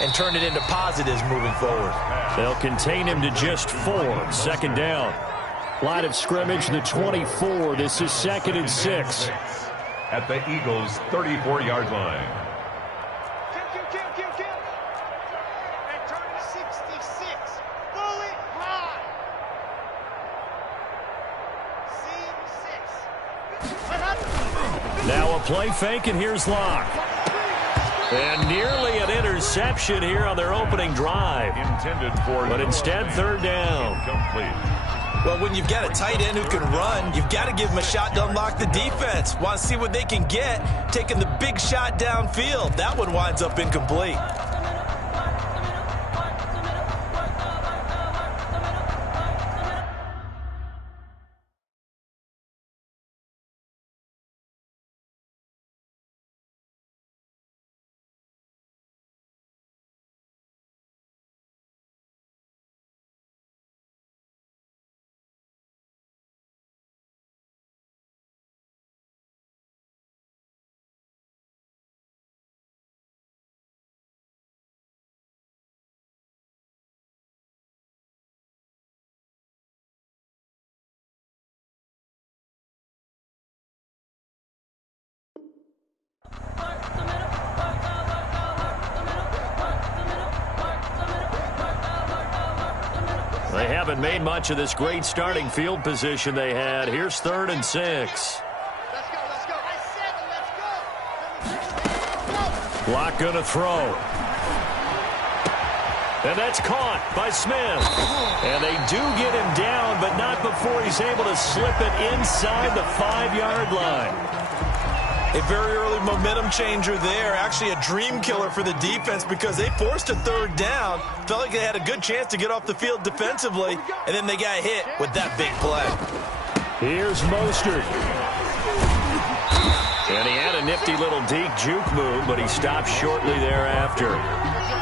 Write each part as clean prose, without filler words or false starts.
and turn it into positives moving forward. They'll contain him to just 4. Second down. Line of scrimmage, the 24. This is 2nd and 6. At the Eagles' 34-yard line. Now a play fake, and here's Locke. And nearly an interception here on their opening drive. But instead, 3rd down. Well, when you've got a tight end who can run, you've got to give him a shot to unlock the defense. Want to see what they can get, taking the big shot downfield. That one winds up incomplete. They haven't made much of this great starting field position they had. Here's 3rd and 6. Let's go. Locke gonna throw. And that's caught by Smith. And they do get him down, but not before he's able to slip it inside the 5-yard line. A very early momentum changer there. Actually a dream killer for the defense because they forced a 3rd down. Felt like they had a good chance to get off the field defensively, and then they got hit with that big play. Here's Mostert. And he had a nifty little deep juke move, but he stopped shortly thereafter.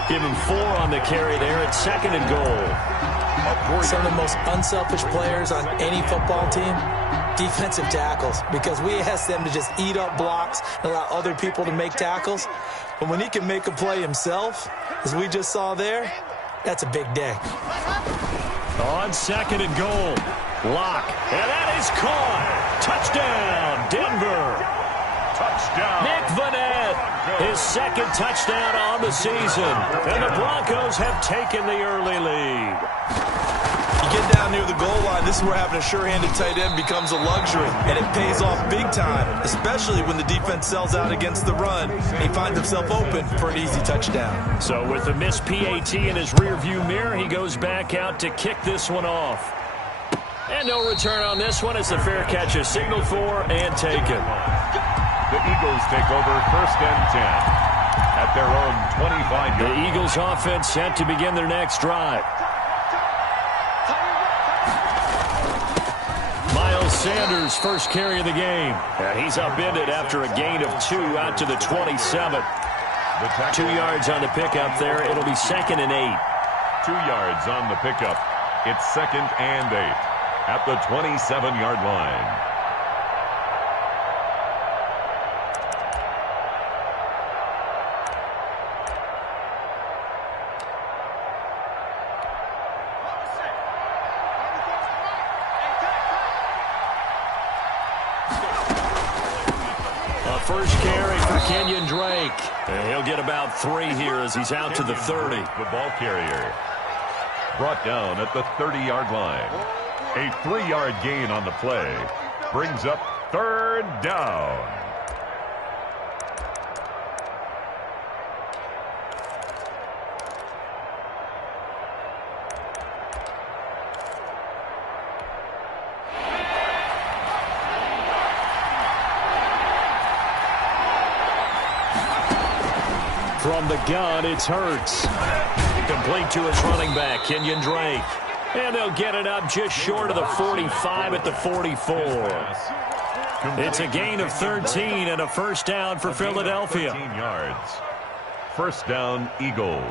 Give him 4 on the carry there at 2nd and goal. Some of the most unselfish players on any football team, defensive tackles, because we ask them to just eat up blocks and allow other people to make tackles. But when he can make a play himself, as we just saw there, that's a big day. On 2nd and goal, Locke, and that is caught. Touchdown, Denver. Touchdown. Nick Vanette, his 2nd touchdown on the season. And the Broncos have taken the early lead. You get down near the goal line, this is where having a sure-handed tight end becomes a luxury, and it pays off big time, especially when the defense sells out against the run, and he finds himself open for an easy touchdown. So with the missed PAT in his rearview mirror, he goes back out to kick this one off. And no return on this one as the fair catch is signaled for and taken. The Eagles take over 1st and 10 at their own 25-yard line. The Eagles offense set to begin their next drive. Miles Sanders, first carry of the game. And he's upended after a gain of 2 out to the 27. 2 yards on the pickup there. It'll be 2nd and 8. 2 yards on the pickup. It's 2nd and 8 at the 27-yard line. First carry for Kenyon Drake. And he'll get about 3 here as he's out to the 30. The ball carrier brought down at the 30-yard line. A 3-yard gain on the play brings up 3rd down. From the gun, it's Hurts. Complete to his running back, Kenyon Drake. And they'll get it up just short of the 45 at the 44. It's a gain of 13 and a first down for Philadelphia. 13 yards. First down, Eagles.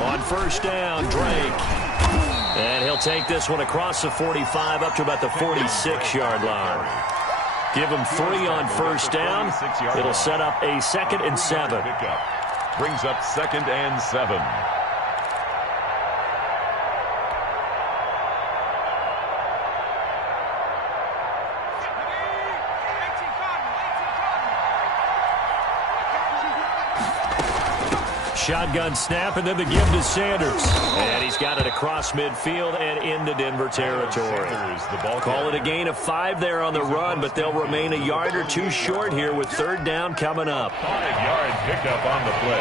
On first down, Drake. And he'll take this one across the 45 up to about the 46-yard line. Give him 3 on first down. It'll set up a 2nd and 7. Brings up 2nd and 7. Shotgun snap, and then the give to Sanders. And he's got it across midfield and into Denver territory. Call it a gain of 5 there on the run, but they'll remain a yard or 2 short here with 3rd down coming up. 5-yard pickup on the play.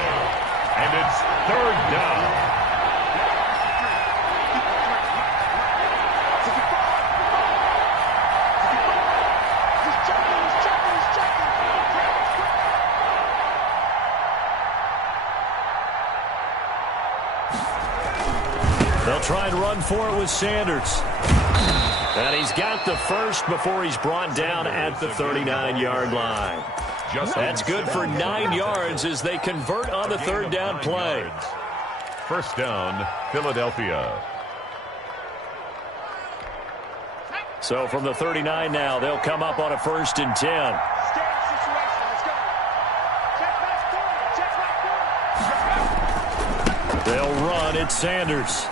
And it's 3rd down. They'll try and run for it with Sanders. And he's got the first before he's brought down at the 39-yard line. That's good for 9 yards as they convert on the 3rd down play. First down, Philadelphia. So from the 39 now, they'll come up on a 1st and 10. They'll run. It's Sanders.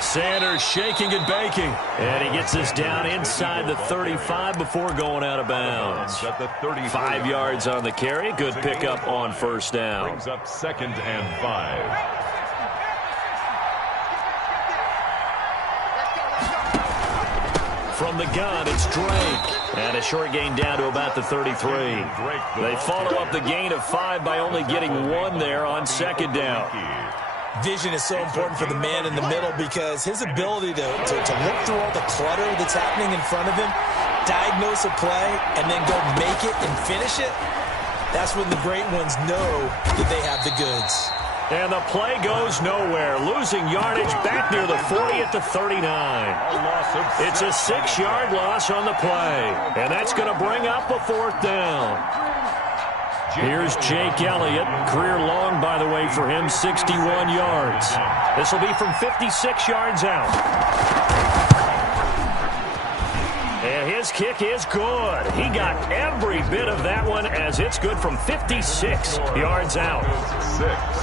Sanders shaking and baking. And he gets this down inside the 35 before going out of bounds. 5 yards on the carry. Good pickup on first down. Brings up 2nd and 5. From the gun, it's Drake. And a short gain down to about the 33. They follow up the gain of 5 by only getting 1 there on 2nd down. Vision is so important for the man in the middle because his ability to look through all the clutter that's happening in front of him, diagnose a play, and then go make it and finish it, that's when the great ones know that they have the goods. And the play goes nowhere. Losing yardage back near the 40 at the 39. It's a 6-yard loss on the play. And that's going to bring up a 4th down. Here's Jake Elliott. Career long, by the way, for him, 61 yards. This will be from 56 yards out. And his kick is good. He got every bit of that one as it's good from 56 yards out.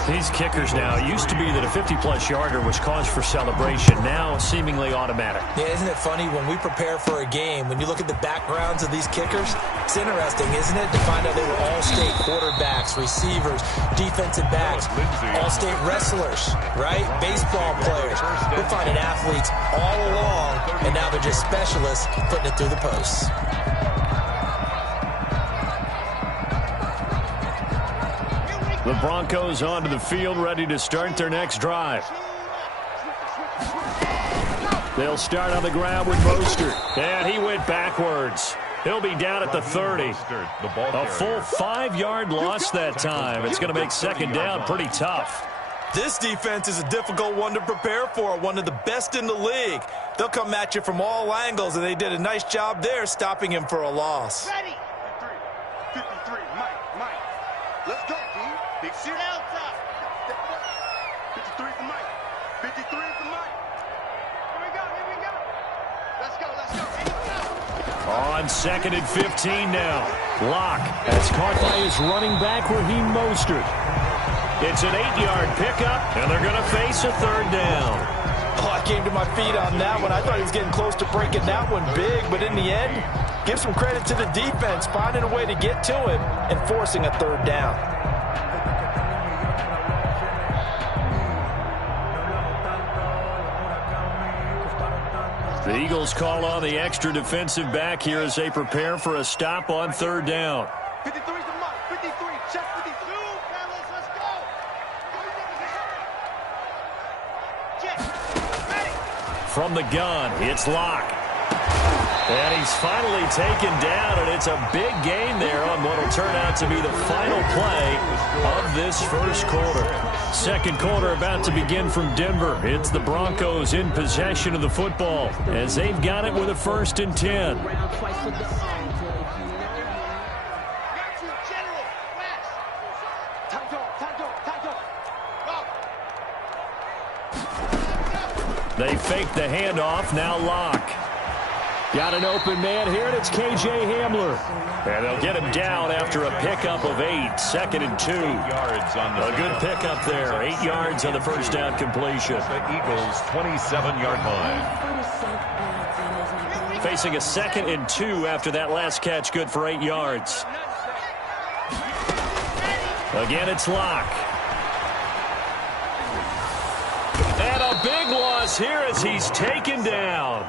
These kickers now, it used to be that a 50-plus yarder was cause for celebration. Now seemingly automatic. Yeah, isn't it funny when we prepare for a game, when you look at the backgrounds of these kickers, it's interesting, isn't it, to find out they were all-state quarterbacks, receivers, defensive backs, all-state wrestlers, right? Baseball players. We're finding athletes all along, and now they're just specialists putting it through the posts. The Broncos onto the field, ready to start their next drive. They'll start on the ground with Mostert. And he went backwards. He'll be down at the 30. A full 5-yard loss that time. It's going to make 2nd down pretty tough. This defense is a difficult one to prepare for, one of the best in the league. They'll come at you from all angles, and they did a nice job there stopping him for a loss. Ready. 53, Mike. Let's go, D. Big shit out top. 53 for Mike. 53 for Mike. Here we go. Let's go. On 2nd and 15 now. Locke. That's caught by his running back Raheem Mostert. It's an 8-yard pickup, and they're going to face a 3rd down. Oh, I came to my feet on that one. I thought he was getting close to breaking that one big, but in the end, give some credit to the defense, finding a way to get to him and forcing a 3rd down. The Eagles call on the extra defensive back here as they prepare for a stop on 3rd down. 53's the mark. 53. Check 52. Fellas, let's go. Check. Ready. From the gun, it's Locke. And he's finally taken down, and it's a big gain there on what will turn out to be the final play of this first quarter. 2nd quarter about to begin from Denver. It's the Broncos in possession of the football as they've got it with a 1st and 10. They fake the handoff. Now Locke. Got an open man here, and it's K.J. Hamler. And they'll get him down after a pickup of 8. 2nd and 2. 8 yards on the A good pickup there. 8 yards on the first down completion. The Eagles' 27-yard line. Facing a 2nd and 2 after that last catch. Good for 8 yards. Again, it's Locke. And a big loss here as he's taken down.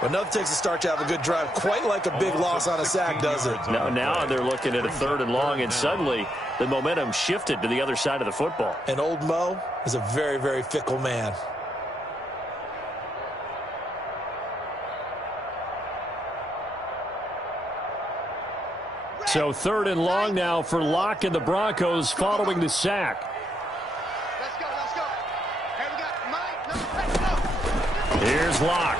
Well, nothing takes a start to have a good drive quite like a big loss on a sack, does it? Now they're looking at a 3rd and long, and suddenly the momentum shifted to the other side of the football. And old Mo is a very, very fickle man. So 3rd and long now for Locke and the Broncos following the sack. Let's go, let's go. Here we got Mike. Let's go. Here's Locke.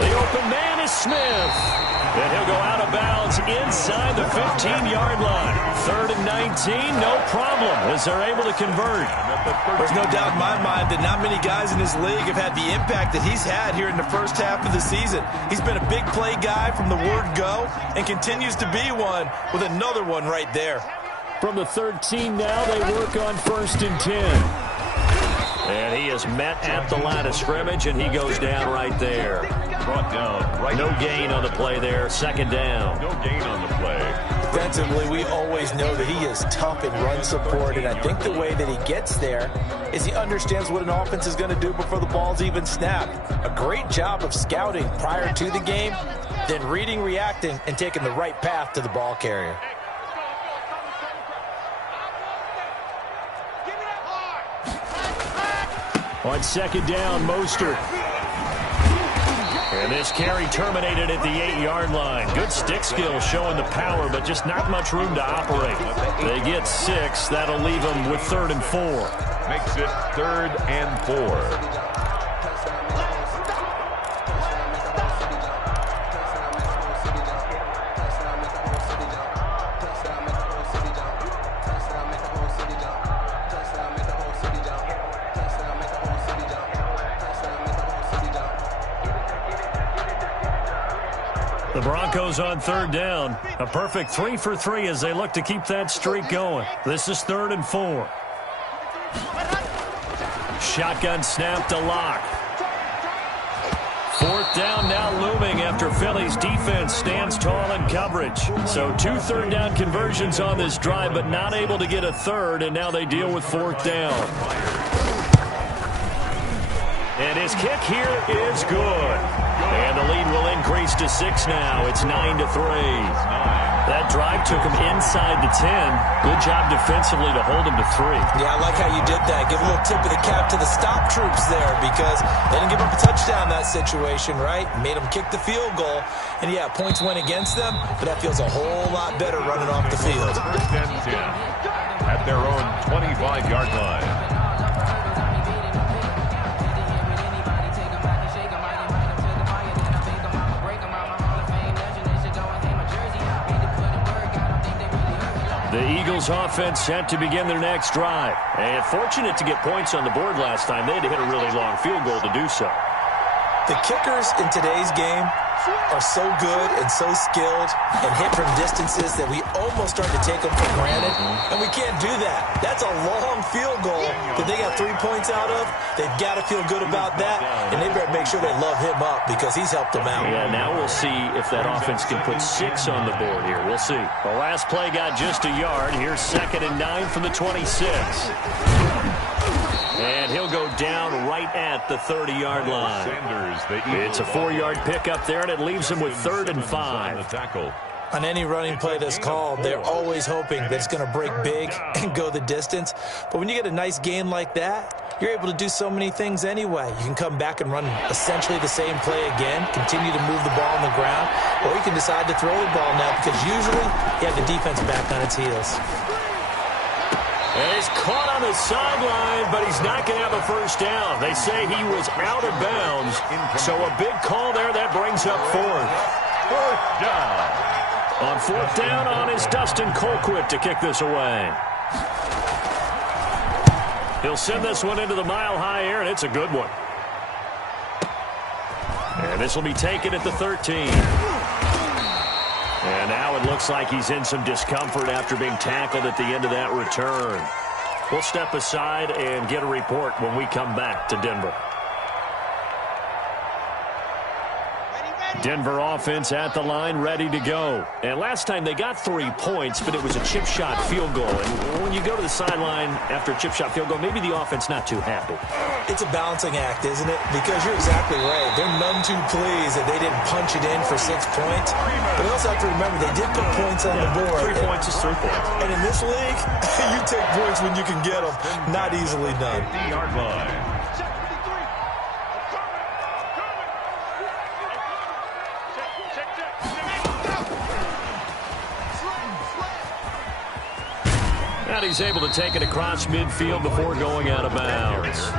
The open man is Smith. And he'll go out of bounds inside the 15-yard line. 3rd and 19, no problem, as they're able to convert. There's no doubt in my mind that not many guys in this league have had the impact that he's had here in the first half of the season. He's been a big play guy from the word go and continues to be one with another one right there. From the 13 now, they work on 1st and 10. And he is met at the line of scrimmage, and he goes down right there. Brought down right. No gain on the play there. 2nd down. No gain on the play. Defensively, we always know that he is tough in run support, and I think the way that he gets there is he understands what an offense is going to do before the ball's even snapped. A great job of scouting prior to the game, then reading, reacting, and taking the right path to the ball carrier. On 2nd down, Mostert. And this carry terminated at the 8-yard line. Good stick skill showing the power, but just not much room to operate. They get 6. That'll leave them with 3rd and 4. Makes it 3rd and 4. The Broncos on 3rd down. A perfect 3 for 3 as they look to keep that streak going. This is 3rd and 4. Shotgun snap to Locke. 4th down now looming after Philly's defense stands tall in coverage. So 2 3rd down conversions on this drive, but not able to get a 3rd, and now they deal with 4th down. And his kick here is good. And the lead will increase to 6 now. It's 9-3. That drive took him inside the 10. Good job defensively to hold him to 3. Yeah, I like how you did that. Give a little tip of the cap to the stop troops there because they didn't give up a touchdown in that situation, right? Made them kick the field goal. And, yeah, points went against them, but that feels a whole lot better running off the field. 1st and 10 at their own 25-yard line. The Eagles offense set to begin their next drive. And fortunate to get points on the board last time. They had to hit a really long field goal to do so. The kickers in today's game are so good and so skilled and hit from distances that we almost start to take them for granted, and we can't do that. That's a long field goal that they got 3 points out of. They've got to feel good about that, and they better make sure they love him up because he's helped them out. Yeah, now we'll see if that offense can put 6 on the board here. We'll see. The last play got just a yard. Here's 2nd and 9 from the 26. And he'll go down right at the 30-yard line. It's a 4-yard pickup there, and it leaves him with 3rd and 5. On any running play that's called, they're always hoping that it's going to break big and go the distance. But when you get a nice gain like that, you're able to do so many things anyway. You can come back and run essentially the same play again, continue to move the ball on the ground, or you can decide to throw the ball now because usually you have the defense back on its heels. And he's caught on the sideline, but he's not going to have a first down. They say he was out of bounds, so a big call there that brings up 4th. 4th down. On 4th down on is Dustin Colquitt to kick this away. He'll send this one into the mile-high air, and it's a good one. And this will be taken at the 13. And now it looks like he's in some discomfort after being tackled at the end of that return. We'll step aside and get a report when we come back to Denver. Denver offense at the line, ready to go. And last time they got 3 points, but it was a chip shot field goal. And when you go to the sideline after a chip shot field goal, maybe the offense not too happy. It's a balancing act, isn't it? Because you're exactly right. They're none too pleased that they didn't punch it in for 6 points. But you also have to remember they did put points on the board. 3 points is 3 points. And in this league, you take points when you can get them. Not easily done. 50-yard line. And he's able to take it across midfield before going out of bounds.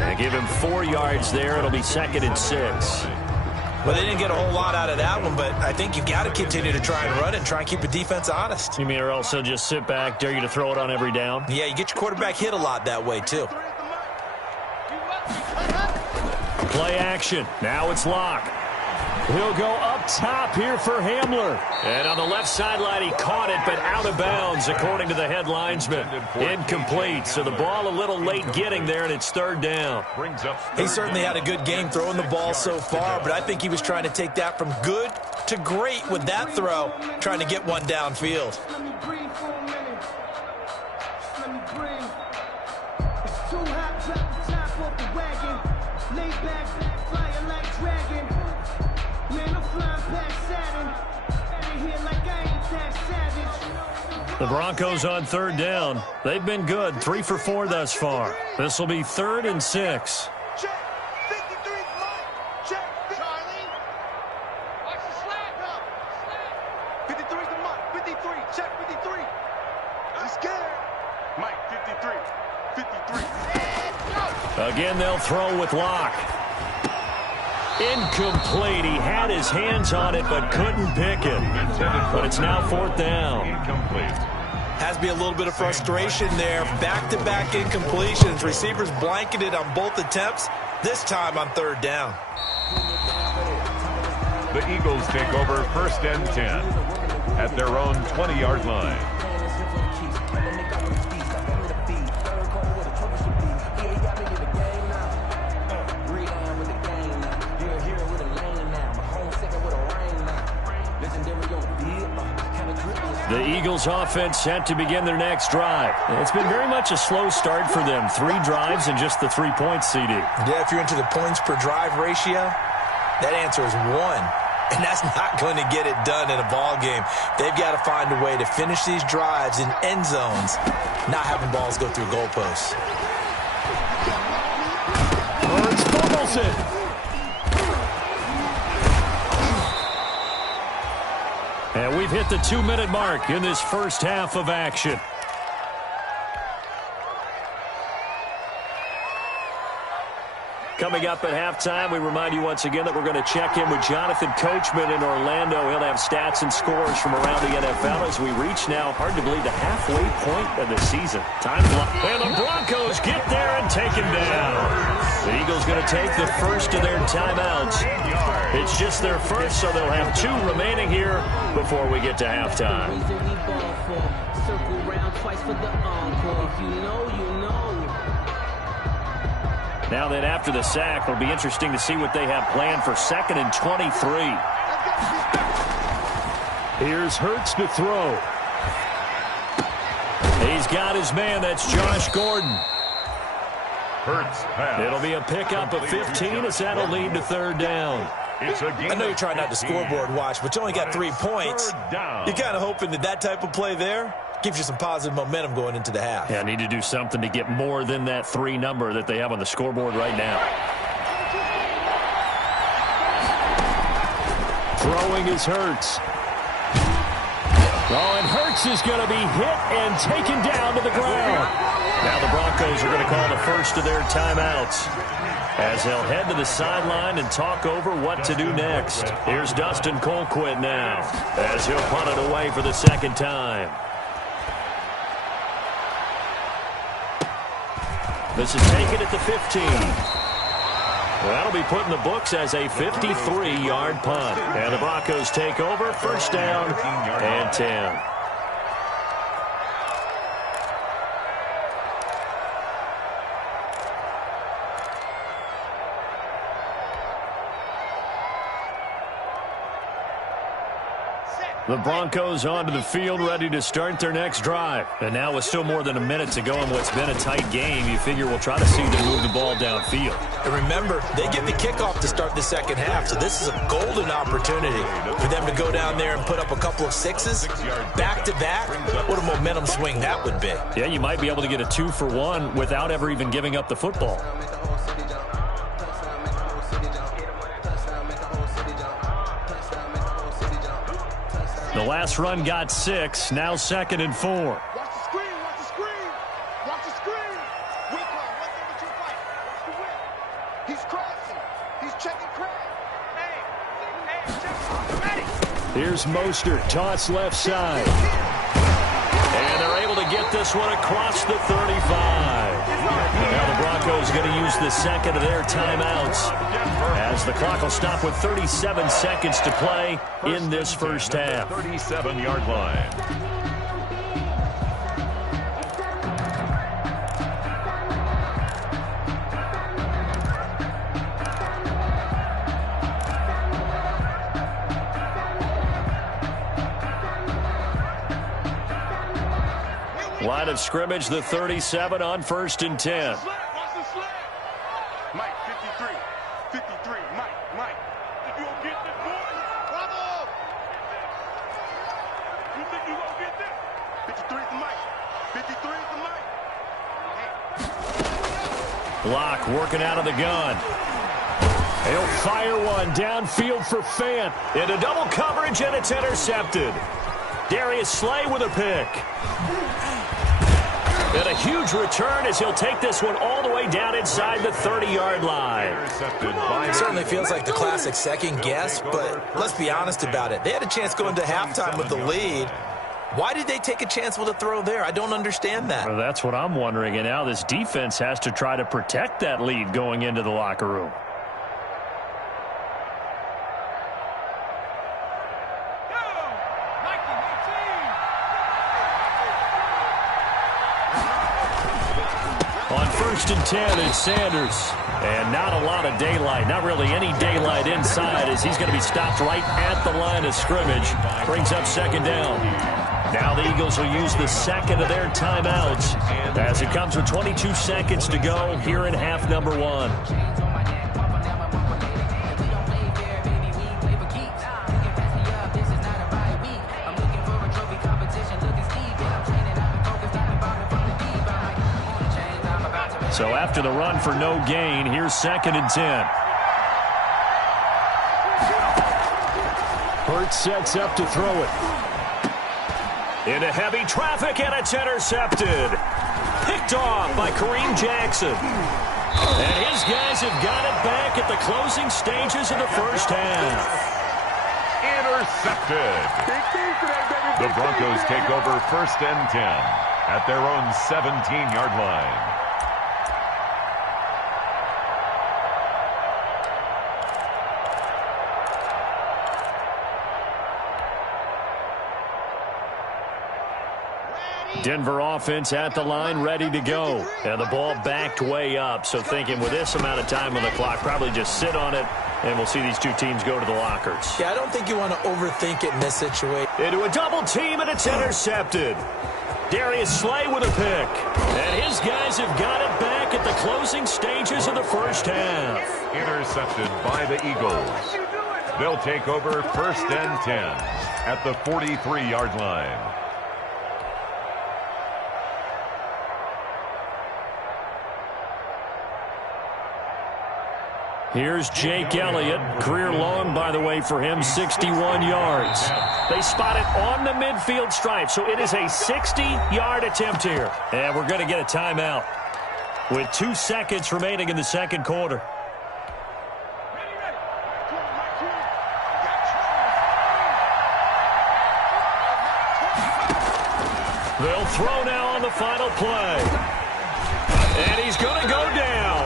And give him 4 yards there. It'll be 2nd and 6. Well, they didn't get a whole lot out of that one, but I think you've got to continue to try and run it and try and keep the defense honest. You mean or also just sit back, dare you to throw it on every down? Yeah, you get your quarterback hit a lot that way, too. Play action. Now it's Locke. He'll go up top here for Hamler. And on the left sideline, he caught it, but out of bounds, according to the head linesman. Incomplete. So the ball a little late getting there, and it's 3rd down. He certainly had a good game throwing the ball so far, but I think he was trying to take that from good to great with that throw, trying to get one downfield. The Broncos on 3rd down. They've been good, 3 for 4 thus far. This will be 3rd and 6. Check. 53 Mike. Check. Charlie. Watch the slack up. 53 to Mike. 53. Check 53. I'm scared. Mike 53. 53. Again, they'll throw with Locke. Incomplete. He had his hands on it but couldn't pick it. But it's now 4th down. Incomplete. Has to be a little bit of frustration there. Back-to-back incompletions. Receivers blanketed on both attempts, this time on 3rd down. The Eagles take over 1st and 10 at their own 20-yard line. The Eagles offense set to begin their next drive. It's been very much a slow start for them. 3 drives and just the 3 points, CD. Yeah, if you're into the points per drive ratio, that answer is 1. And that's not going to get it done in a ball game. They've got to find a way to finish these drives in end zones, not having balls go through goalposts. Birds fumbles it. And we've hit the 2-minute mark in this first half of action. Coming up at halftime, we remind you once again that we're going to check in with Jonathan Coachman in Orlando. He'll have stats and scores from around the NFL as we reach now, hard to believe, the halfway point of the season. And the Broncos get there and take him down. The Eagles going to take the first of their timeouts. It's just their first, so they'll have 2 remaining here before we get to halftime. Circle round twice for the encore. If you know, you know. Now that after the sack, it'll be interesting to see what they have planned for 2nd and 23. Here's Hurts to throw. He's got his man. That's Josh Gordon. Hurts pass. It'll be a pickup of 15 as that'll lead to 3rd down. I know you're trying not to scoreboard watch, but you only got 3 points. You're kind of hoping that type of play there gives you some positive momentum going into the half. Yeah, need to do something to get more than that 3 number that they have on the scoreboard right now. Throwing is Hurts. Oh, and Hurts is going to be hit and taken down to the ground. Now the Broncos are going to call the first of their timeouts as they'll head to the sideline and talk over what to do next. Here's Dustin Colquitt now as he'll punt it away for the 2nd time. This is taken at the 15. That'll be put in the books as a 53-yard punt. And the Broncos take over, first down and 10. The Broncos onto the field, ready to start their next drive. And now with still more than a minute to go in what's been a tight game, you figure we'll try to see them move the ball downfield. And remember, they get the kickoff to start the second half, so this is a golden opportunity for them to go down there and put up a couple of sixes back-to-back. What a momentum swing that would be. Yeah, you might be able to get a 2-for-1 without ever even giving up the football. The last run got 6, now 2nd and 4. Watch the screen, watch the screen. Watch the screen. Whip on, 132 fight. Watch the whip. He's crossing. He's checking crack. Hey, check. Ready. Here's Mostert, toss left side. And they're able to get this one across the 35. Now the Broncos going to use the second of their timeouts as the clock will stop with 37 seconds to play in this first half. 37-yard line. Line of scrimmage, the 37 on 1st and 10. Watch the sled. Mike, 53. 53. Mike. If you don't get this, boy. Bravo. You think you gonna get this? 53 for Mike. 53 for Mike. Block working out of the gun. He'll fire one downfield for Fant. Into double coverage, and it's intercepted. Darius Slay with a pick. And a huge return as he'll take this one all the way down inside the 30-yard line. It certainly feels like the classic second guess, but let's be honest about it. They had a chance going to halftime with the lead. Why did they take a chance with a throw there? I don't understand that. Well, that's what I'm wondering. And now this defense has to try to protect that lead going into the locker room. On 1st and 10, it's Sanders. And not a lot of daylight, not really any daylight inside as he's going to be stopped right at the line of scrimmage. Brings up 2nd down. Now the Eagles will use the second of their timeouts as it comes with 22 seconds to go here in half number 1. So after the run for no gain, here's 2nd and 10. Hurts sets up to throw it. Into heavy traffic, and it's intercepted. Picked off by Kareem Jackson. And his guys have got it back at the closing stages of the first half. Intercepted. The Broncos take over 1st and 10 at their own 17-yard line. Denver offense at the line, ready to go. And the ball backed way up. So thinking with this amount of time on the clock, probably just sit on it, and we'll see these two teams go to the lockers. Yeah, I don't think you want to overthink it in this situation. Into a double team, and it's intercepted. Darius Slay with a pick. And his guys have got it back at the closing stages of the first half. Intercepted by the Eagles. They'll take over 1st and 10 at the 43-yard line. Here's Jake Elliott. Career long, by the way, for him, 61 yards. They spot it on the midfield stripe, so it is a 60-yard attempt here. And we're going to get a timeout with 2 seconds remaining in the second quarter. They'll throw now on the final play. And he's going to go down.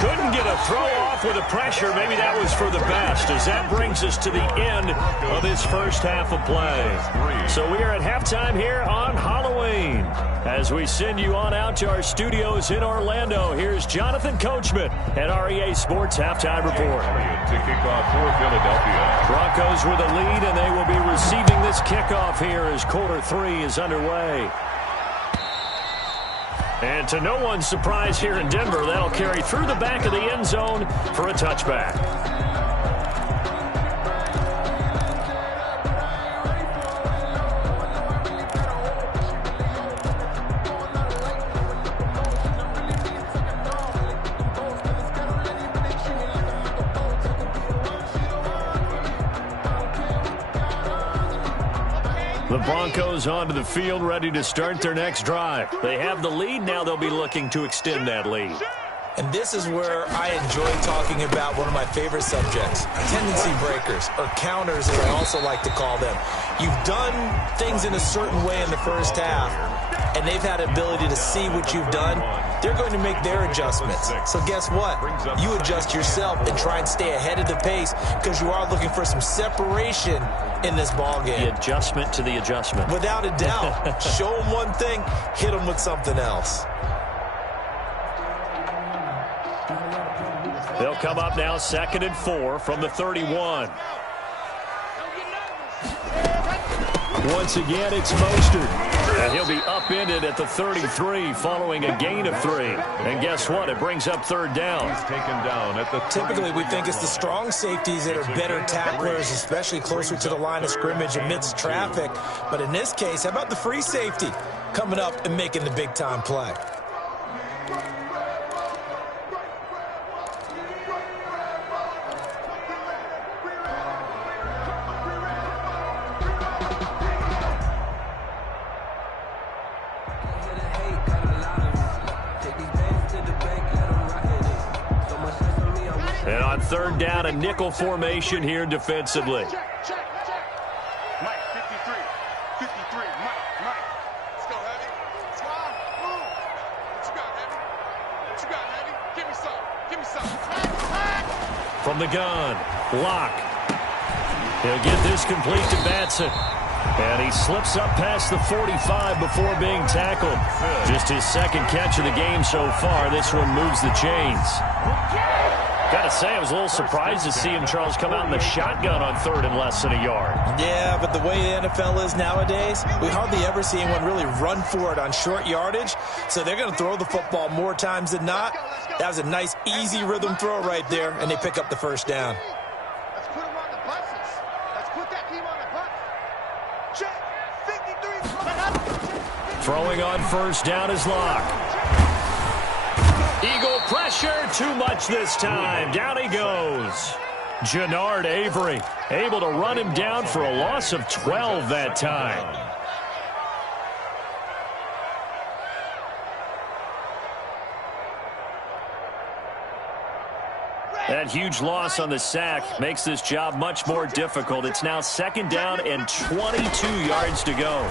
Couldn't get a throw off with the pressure. Maybe that was for the best, as that brings us to the end of this first half of play. So we are at halftime here on Halloween. As we send you on out to our studios in Orlando, here's Jonathan Coachman at REA Sports Halftime Report. To kick off for Philadelphia. Broncos with a lead, and they will be receiving this kickoff here as quarter 3 is underway. And to no one's surprise here in Denver, that'll carry through the back of the end zone for a touchback. The Broncos onto the field, ready to start their next drive. They have the lead. Now they'll be looking to extend that lead. And this is where I enjoy talking about one of my favorite subjects, tendency breakers, or counters as I also like to call them. You've done things in a certain way in the first half, and they've had ability to see what you've done. They're going to make their adjustments. So guess what? You adjust yourself and try and stay ahead of the pace because you are looking for some separation in this ball game. The adjustment to the adjustment. Without a doubt. Show them one thing, hit them with something else. They'll come up now 2nd and 4 from the 31. Once again, it's Mostert. And he'll be upended at the 33 following a gain of 3. And guess what? It brings up 3rd down. He's taken down at the Typically, we think it's the strong safeties that are better tacklers, especially closer to the line of scrimmage amidst traffic. But in this case, how about the free safety coming up and making the big-time play? And on 3rd down, a nickel formation here defensively. Mike, 53. 53. Mike. Let's go, Heavy. Squad, move. What you got, Heavy? What you got, Heavy? Give me some. Give me some. From the gun, Locke. He'll get this complete to Batson. And he slips up past the 45 before being tackled. Just his 2nd catch of the game so far. This one moves the chains. Got to say, I was a little surprised to see him, Charles, come out in the shotgun on 3rd and less than a yard. Yeah, but the way the NFL is nowadays, we hardly ever see anyone really run for it on short yardage. So they're going to throw the football more times than not. That was a nice, easy rhythm throw right there, and they pick up the 1st down. Let's put him on the buses. Let's put that team on the bus. Check. 53. Throwing on 1st down is Locke. Eagle pressure, too much this time. Down he goes. Jannard Avery able to run him down for a loss of 12 that time. That huge loss on the sack makes this job much more difficult. It's now 2nd down and 22 yards to go.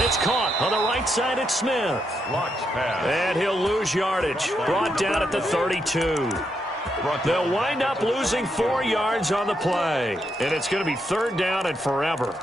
It's caught on the right side at Smith. Locke's pass. And he'll lose yardage. Brought down at the 32. They'll wind up losing 4 yards on the play. And it's going to be 3rd down and forever.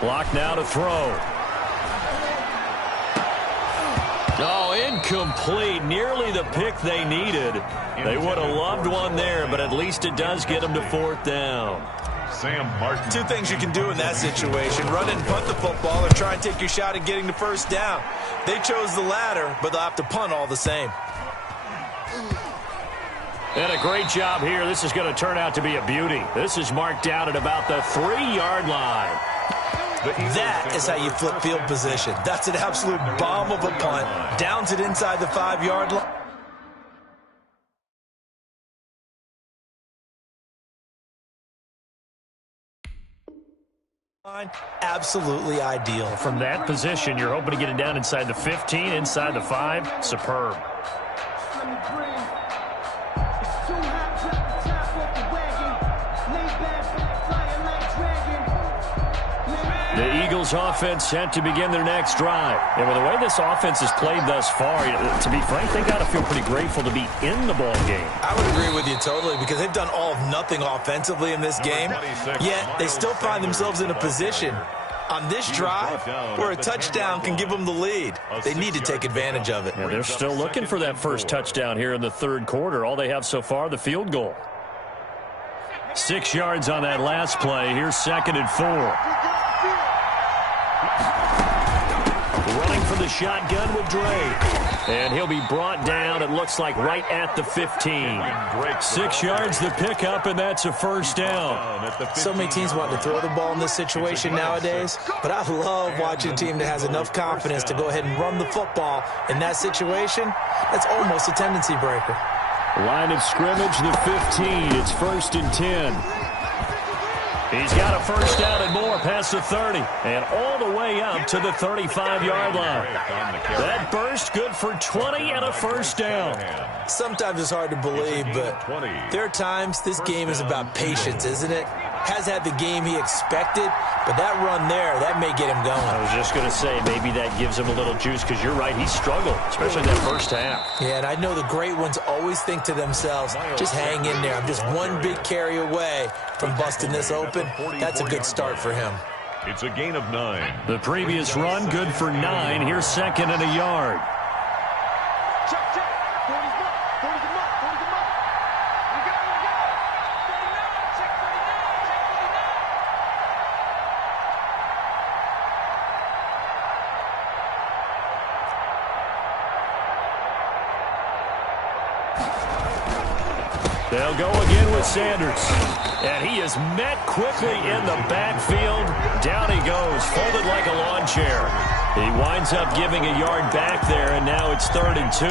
Block now to throw. Oh, incomplete. Nearly the pick they needed. They would have loved one there, but at least it does get them to 4th down. Sam Martin. 2 things you can do in that situation. Run and punt the football or try and take your shot at getting the 1st down. They chose the latter, but they'll have to punt all the same. And a great job here. This is going to turn out to be a beauty. This is marked down at about the 3-yard line. That is how you flip field position. That's an absolute bomb of a punt. Downs it inside the 5-yard line. Absolutely ideal. From that position, you're hoping to get it down inside the 15, inside the 5. Superb. The Eagles offense set to begin their next drive. And with the way this offense has played thus far, to be frank, they got to feel pretty grateful to be in the ball game. I would agree with you totally because they've done all of nothing offensively in this game, yet they still find themselves in a position on this drive where a touchdown can give them the lead. They need to take advantage of it. Yeah, they're still looking for that first touchdown here in the third quarter. All they have so far, the field goal. 6 yards on that last play. Here's 2nd and 4. Running for the shotgun with Drake. And he'll be brought down, it looks like, right at the 15. 6 yards the pickup, and that's a first down. So many teams want to throw the ball in this situation nowadays, but I love watching a team that has enough confidence to go ahead and run the football in that situation. That's almost a tendency breaker. Line of scrimmage, the 15. It's 1st and 10. He's got a first down and more past the 30 and all the way up to the 35-yard line. That burst good for 20 and a first down. Sometimes it's hard to believe, but there are times this game is about patience, isn't it? Has had the game he expected, but that run there, that may get him going. I was just going to say, maybe that gives him a little juice because you're right, he struggled, especially that first half. Yeah, and I know the great ones always think to themselves, just hang in there. I'm just one big carry away from busting this open. That's a good start for him. It's a gain of 9. The previous run, good for 9. Here's 2nd and a yard. They'll go again with Sanders. And he is met quickly in the backfield. Down he goes, folded like a lawn chair. He winds up giving a yard back there, and now it's 3rd and 2.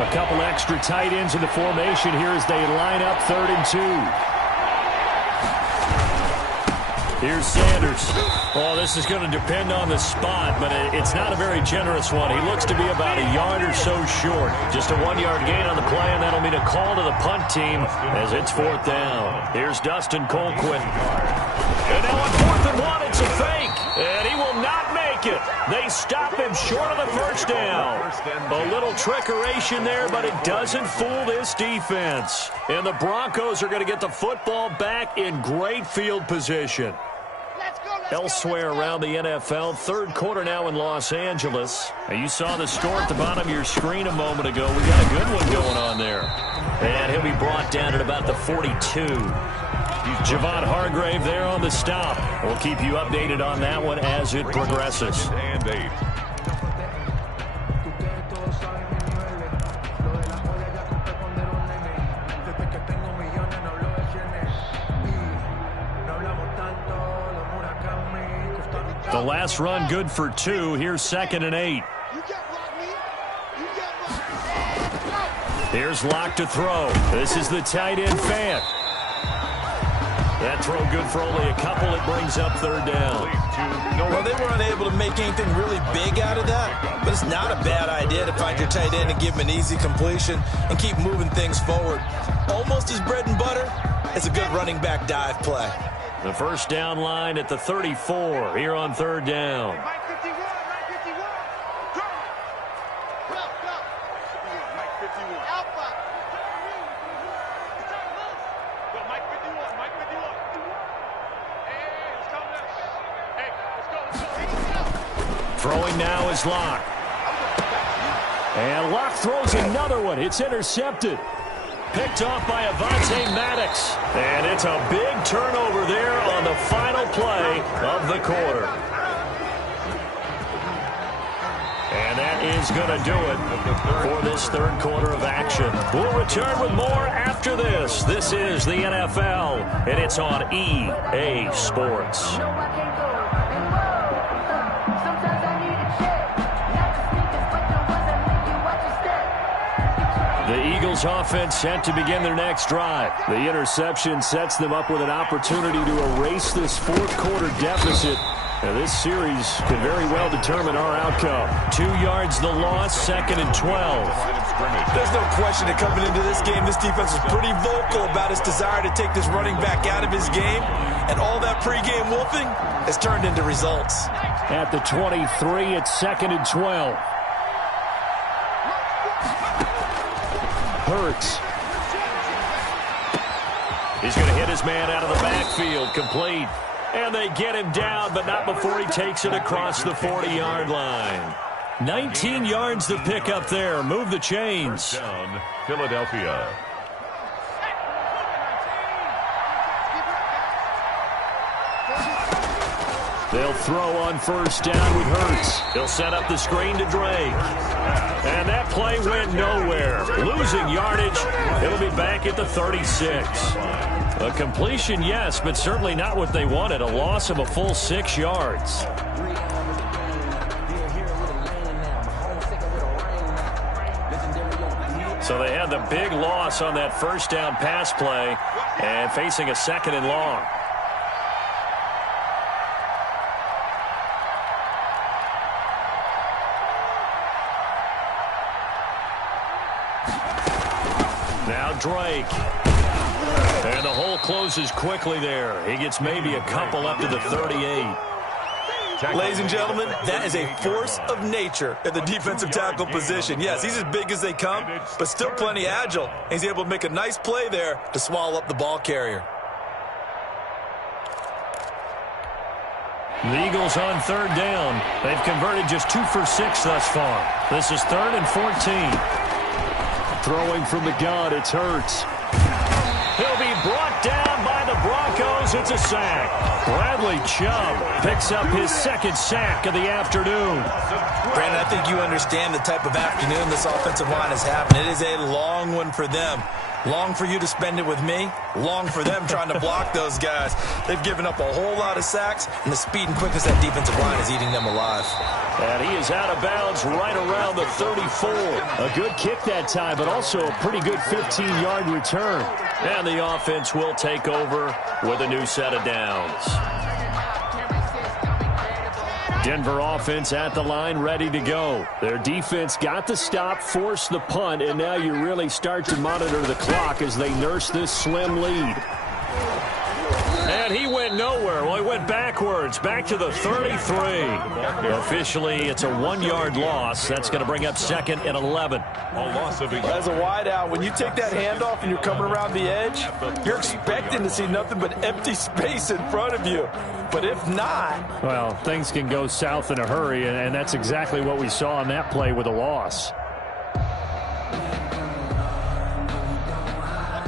A couple extra tight ends in the formation here as they line up 3rd and 2. Here's Sanders. Oh, this is going to depend on the spot, but it's not a very generous one. He looks to be about a yard or so short. Just a 1-yard gain on the play, and that'll mean a call to the punt team as it's 4th down. Here's Dustin Colquitt. And now on 4th and 1, it's a fake, and he will not make it. They stop him short of the first down. A little trickeration there, but it doesn't fool this defense. And the Broncos are going to get the football back in great field position. Elsewhere around the NFL, third quarter now in Los Angeles. Now you saw the score at the bottom of your screen a moment ago. We got a good one going on there. And he'll be brought down at about the 42. Javon Hargrave there on the stop. We'll keep you updated on that one as it progresses. The last run good for 2. Here's 2nd and 8. Here's Locke to throw. This is the tight end fan. That throw good for only a couple. It brings up 3rd down. Well, they were unable to make anything really big out of that, but it's not a bad idea to find your tight end and give him an easy completion and keep moving things forward. Almost his bread and butter. It's a good running back dive play. The first down line at the 34 here on 3rd down. Throwing now is Locke. And Locke throws another one. It's intercepted. Picked off by Avonte Maddox. And it's a big turnover there on the final play of the quarter. And And that is going to do it for this third quarter of action. We'll return with more after this. This is the NFL, and it's on EA Sports. The Eagles offense set to begin their next drive. The interception sets them up with an opportunity to erase this fourth quarter deficit. Now, this series could very well determine our outcome. 2 yards the loss, 2nd and 12. There's no question that coming into this game, this defense is pretty vocal about its desire to take this running back out of his game. And all that pregame wolfing has turned into results. At the 23, it's 2nd and 12. Hurts. He's going to hit his man out of the backfield, complete. And they get him down, but not before he takes it across the 40-yard line. 19 yards to pick up there. Move the chains. First down, Philadelphia. They'll throw on first down with Hurts. He'll set up the screen to Drake. And that play went nowhere. Losing yardage. It'll be back at the 36. A completion, yes, but certainly not what they wanted. A loss of a full 6 yards. So they had the big loss on that first down pass play and facing a 2nd and long. Now Drake. And the hole closes quickly there. He gets maybe a couple up to the 38. Ladies and gentlemen, that is a force of nature at the defensive tackle position. Yes, he's as big as they come, but still plenty agile. He's able to make a nice play there to swallow up the ball carrier. The Eagles on third down. They've converted just 2 for 6 thus far. This is 3rd and 14. Throwing from the gun, it's Hurts. He'll be brought down by the Broncos. It's a sack. Bradley Chubb picks up his 2nd sack of the afternoon. Brandon, I think you understand the type of afternoon this offensive line is having. It is a long one for them. Long for you to spend it with me. Long for them trying to block those guys. They've given up a whole lot of sacks, and the speed and quickness of that defensive line is eating them alive. And he is out of bounds right around the 34. A good kick that time, but also a pretty good 15-yard return. And the offense will take over with a new set of downs. Denver offense at the line, ready to go. Their defense got the stop, forced the punt, and now you really start to monitor the clock as they nurse this slim lead. And he went nowhere. Well, he went backwards, back to the 33. Officially, it's a 1-yard loss. That's going to bring up 2nd and 11. As a wideout, when you take that handoff and you're coming around the edge, you're expecting to see nothing but empty space in front of you. But if not... Well, things can go south in a hurry, and that's exactly what we saw on that play with a loss.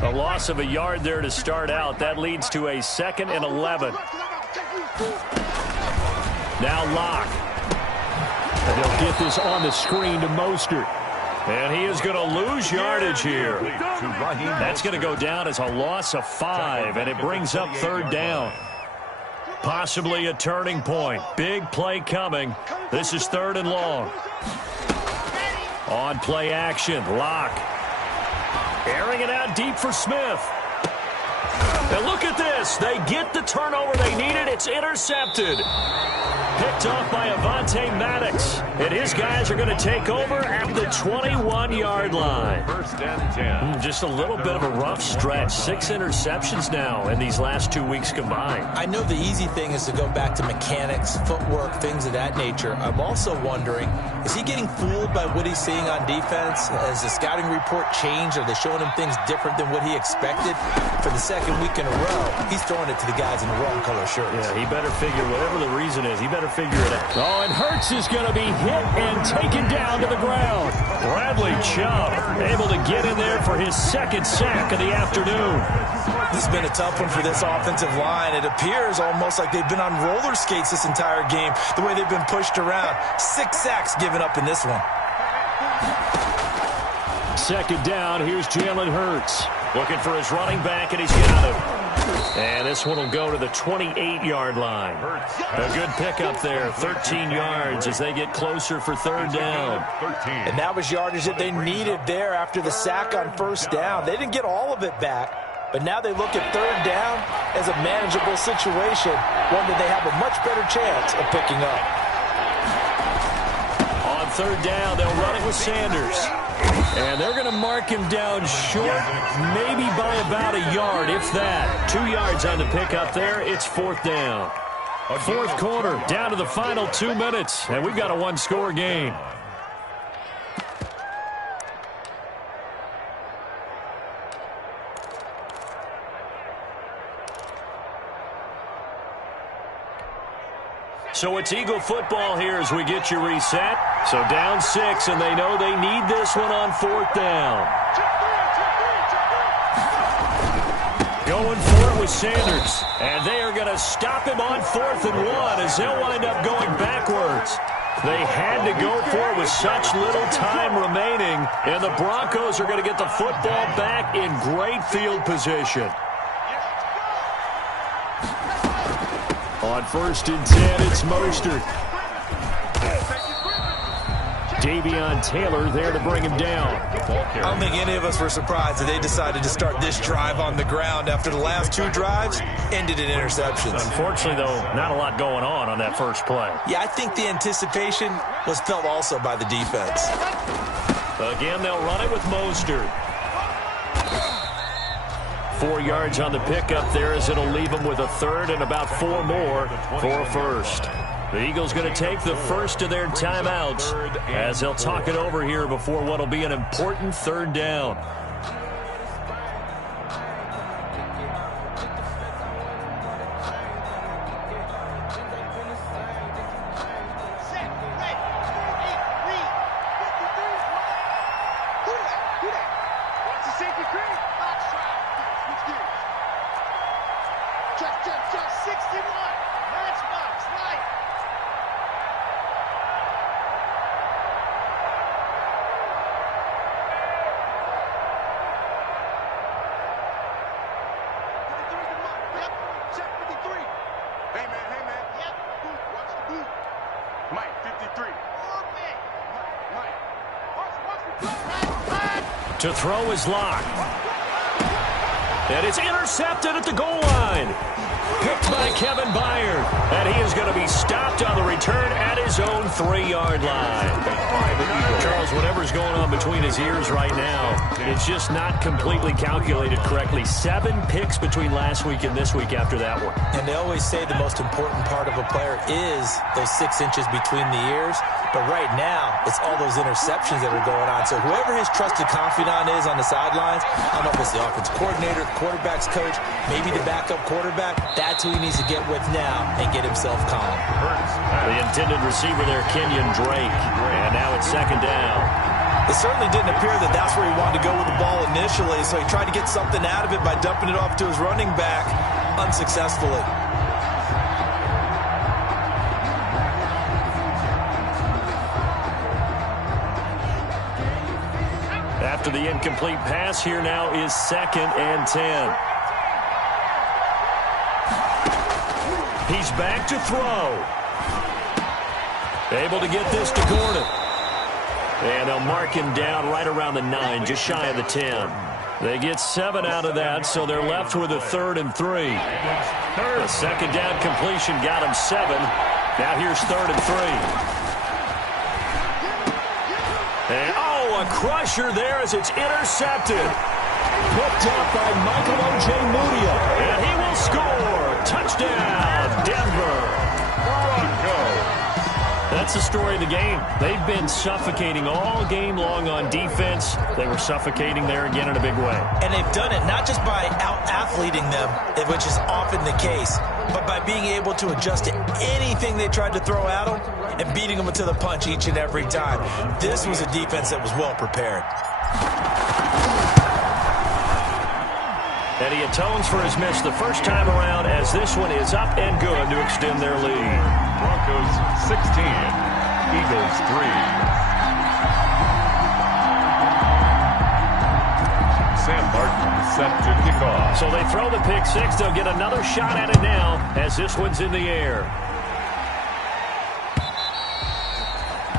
A loss of a yard there to start out. That leads to a 2nd and 11. Now Locke. And they'll get this on the screen to Mostert. And he is going to lose yardage here. That's going to go down as a loss of 5, and it brings up 3rd down. Possibly a turning point. Big play coming. This is 3rd and long. On play action, Locke. Airing it out deep for Smith. And look at this. They get the turnover they needed. It's intercepted. Picked off by Avonte Maddox. And his guys are going to take over at the 21-yard line. 1st and 10. Just a little bit of a rough stretch. 6 interceptions now in these last 2 weeks combined. I know the easy thing is to go back to mechanics, footwork, things of that nature. I'm also wondering, is he getting fooled by what he's seeing on defense? Has the scouting report changed? Are they showing him things different than what he expected? For the 2nd week in a row, he's throwing it to the guys in the wrong color shirts. Yeah, he better figure, whatever the reason is, he better figure it out. Oh, and Hurts is going to be hit and taken down to the ground. Bradley Chubb able to get in there for his second sack of the afternoon. This has been a tough one for this offensive line. It appears almost like they've been on roller skates this entire game, the way they've been pushed around. 6 sacks given up in this one. Second down, here's Jalen Hurts. Looking for his running back, and he's got him. And this one will go to the 28-yard line. A good pickup there, 13 yards as they get closer for third down. And that was yardage that they needed there after the sack on first down. They didn't get all of it back, but now they look at third down as a manageable situation, one that they have a much better chance of picking up. On third down, they'll run it with Sanders. And they're going to mark him down short, maybe by about a yard, if that. 2 yards on the pickup there. It's fourth down. Fourth quarter, down to the final 2 minutes, and we've got a one-score game. So it's Eagle football here as we get you reset. So down 6, and they know they need this one on fourth down. Going for it with Sanders. And they are going to stop him on 4th and 1 as they'll wind up going backwards. They had to go for it with such little time remaining. And the Broncos are going to get the football back in great field position. On 1st and 10, it's Mostert. Davion Taylor there to bring him down. I don't think any of us were surprised that they decided to start this drive on the ground after the last 2 drives ended in interceptions. Unfortunately, though, not a lot going on that first play. Yeah, I think the anticipation was felt also by the defense. Again, they'll run it with Mostert. 4 yards on the pickup there as it'll leave them with a third and about 4 more for a first. The Eagles going to take the first of their timeouts as they'll talk it over here before what will be an important third down. To throw is locked. And it's intercepted at the goal line. Picked by Kevin Byard. And he is going to be stopped on the return at his own 3-yard line. Charles, whatever's going on between his ears right now, it's just not completely calculated correctly. 7 picks between last week and this week after that one. And they always say the most important part of a player is those 6 inches between the ears. But right now, it's all those interceptions that are going on. So whoever his trusted confidant is on the sidelines, I don't know if it's the offensive coordinator, the quarterback's coach, maybe the backup quarterback, that's who he needs to get with now and get himself calm. The intended receiver there, Kenyon Drake. And now it's second down. It certainly didn't appear that that's where he wanted to go with the ball initially, so he tried to get something out of it by dumping it off to his running back unsuccessfully. After the incomplete pass, here now is 2nd and 10. He's back to throw. Able to get this to Gordon. And they'll mark him down right around the 9, just shy of the 10. They get 7 out of that, so they're left with a 3rd and 3. The second down completion got him 7. Now here's 3rd and 3. And, a crusher there as it's intercepted. Picked up by Michael Ojemudia. And he will score. Touchdown, Denver. That's the story of the game. They've been suffocating all game long on defense. They were suffocating there again in a big way. And they've done it not just by out-athleting them, which is often the case, but by being able to adjust to anything they tried to throw at them and beating them to the punch each and every time. This was a defense that was well prepared. And he atones for his miss the first time around as this one is up and good to extend their lead. Broncos 16, Eagles 3. Sam Martin set to kick off. So they throw the pick six. They'll get another shot at it now as this one's in the air.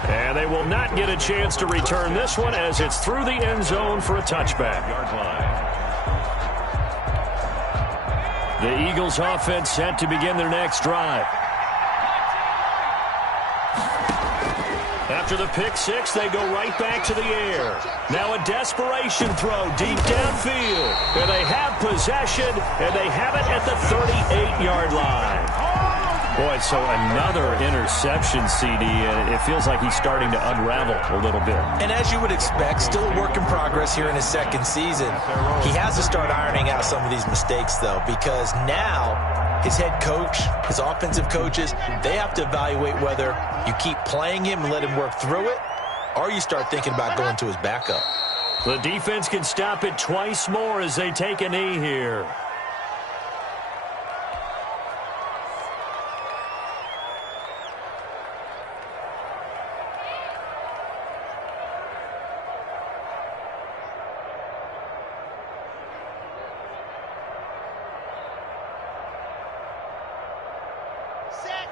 And they will not get a chance to return this one as it's through the end zone for a touchback. Yard line. The Eagles offense set to begin their next drive. After the pick six, they go right back to the air. Now a desperation throw deep downfield. And they have possession, and they have it at the 38-yard line. Boy, so another interception, CD, and it feels like he's starting to unravel a little bit. And as you would expect, still a work in progress here in his second season. He has to start ironing out some of these mistakes, though, because now his head coach, his offensive coaches, they have to evaluate whether you keep playing him and let him work through it, or you start thinking about going to his backup. The defense can stop it twice more as they take a knee here.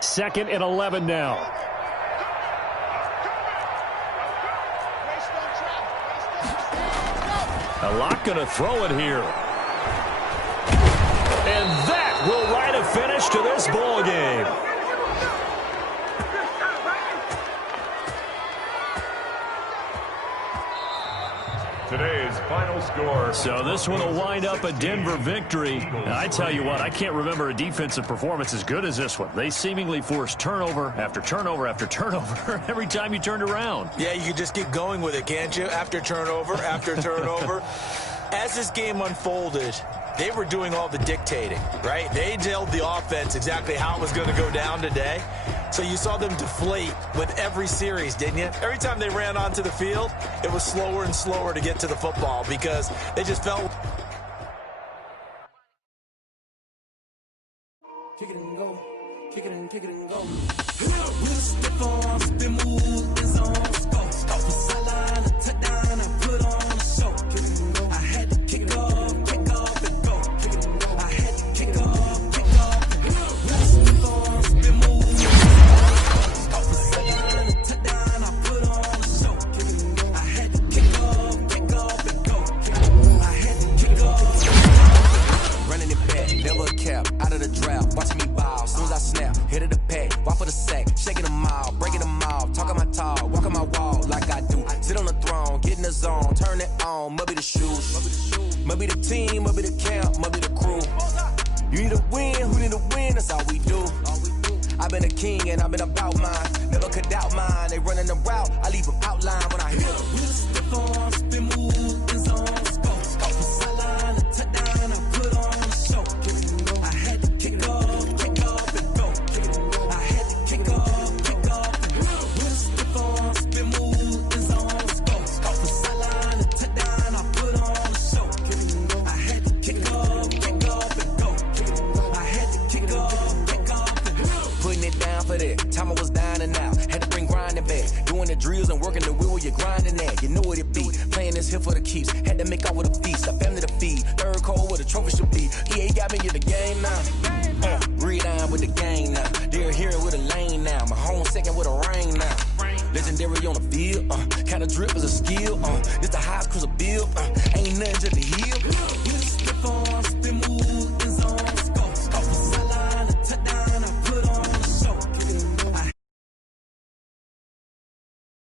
Second and 11 now. A lot going to throw it here. And that will write a finish to this ball game. Today's final score. So this one will wind up a Denver victory. And I tell you what, I can't remember a defensive performance as good as this one. They seemingly forced turnover after turnover after turnover every time you turned around. Yeah, you can just keep going with it, can't you? After turnover, after turnover. As this game unfolded, they were doing all the dictating, right? They told the offense exactly how it was going to go down today. So you saw them deflate with every series, didn't you? Every time they ran onto the field, it was slower and slower to get to the football because they just felt... Kick it and go. Kick it and go. We'll step on, spin, move, and zone. Go. Stop the sideline, touchdown, I put on a show. Kick it and go. I had to kick off and go. Kick it and go. I had to kick off and go. We'll step on, spin, move, and zone. Stop the sideline, touchdown, I put on a show. Kick it and go. I had to kick off and go. Kick it and go. I had to kick off. Running it back, never a cap, out of the draft. Watching me ball, soon as I snap, hit of the pack, walk for the sack, shaking them all, breaking them all, talking my talk, walking my wall like I do. Sit on the throne, get in the zone, turn it on, must be the shoes, must be the team, must be the camp, must be the crew. You need a win, who need a win, that's all we do. I've been a king and I've been about mine, never could doubt mine, they running the route, I leave them outline when I hit them. We'll step on, spin, move, and zone, go, off the sideline, a touchdown, I put on a show. I had to kick off and go. I had to kick off and go. We'll step on, spin, move, and zone, go, off the sideline, a touchdown, I put on a show. I had to kick off and go. I had to kick off and go. Putting it down for that, time I was down and out, had to bring grinding back, doing the drills and working the wheel where you're grinding at, you know what it be, playing this here for the keeps, had to make out with a feast, a family to feed, third cold where the trophy should be, EA got me in the game now, read on with the gang now, they're hearing with a lane now, my home second with a rain now, legendary on the field, kinda drip is a skill, this the highest cruiser